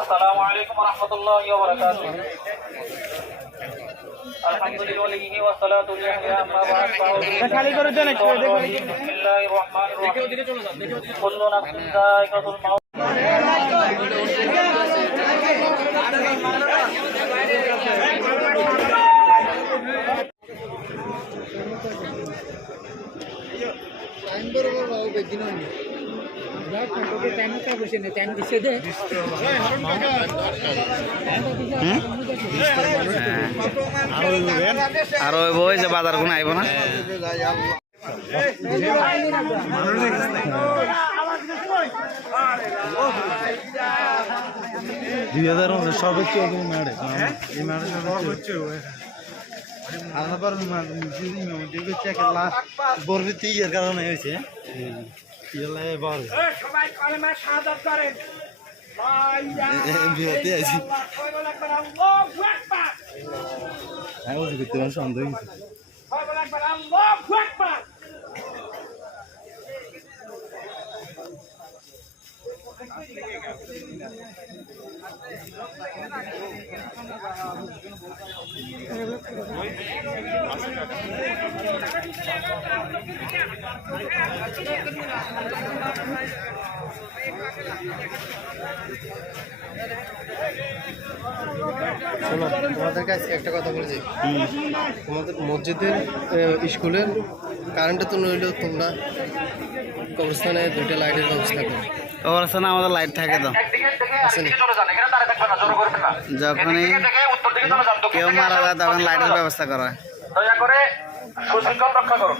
আসসালামু আলাইকুম ওয়া রাহমাতুল্লাহি ওয়া বারাকাতুহু। আলহামদুলিল্লাহি ওয়া সালাতু আলা আম্মা বা'দ। খালি করে দেন একটু দেখো। বিসমিল্লাহির রহমানির রহিম। দেখে চলে যান, দেখে কুল্লু নাফসিন যায়কাতুল মাউত। আর ওই বই যে বাজার কোনো আইব না সর্বোচ্চ বরফিতে ইয়ের কারণে হয়েছে সন্দেহ শোনো, তোমাদের কাছে একটা কথা বলেছি, তোমাদের মসজিদের স্কুলের কারেন্টে তো নইলেও তোমরা কবরস্থানে 2টা লাইটের ব্যবস্থা করো। কবরস্থানে আমাদের লাইট থাকে তো, যখনই কেউ মারা যায় তখন লাইটের ব্যবস্থা করা হয়। দয়া করে সুশৃঙ্খল রক্ষা করুন।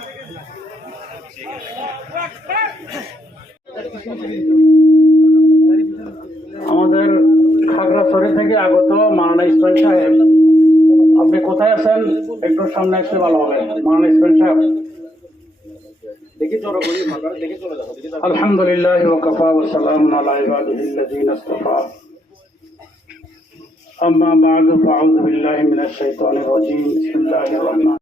আমাদের খাগড়াছড়ি থেকে আগত মাওলানা ইসমাইল সাহেব, আপনি কোথায় আছেন? একটু সামনে আসলে ভালো হবে। মাওলানা ইসমাইল সাহেব, আলহামদুলিল্লাহ ওয়া কাফা ওয়া সালামুন আলা ইবাদিহিল্লাযীনা ইসতাফা। আম্মা বা'দু ফাআউযু বিল্লাহি মিনাশ শাইতানির রাজীম। বিসমিল্লাহির রহমানির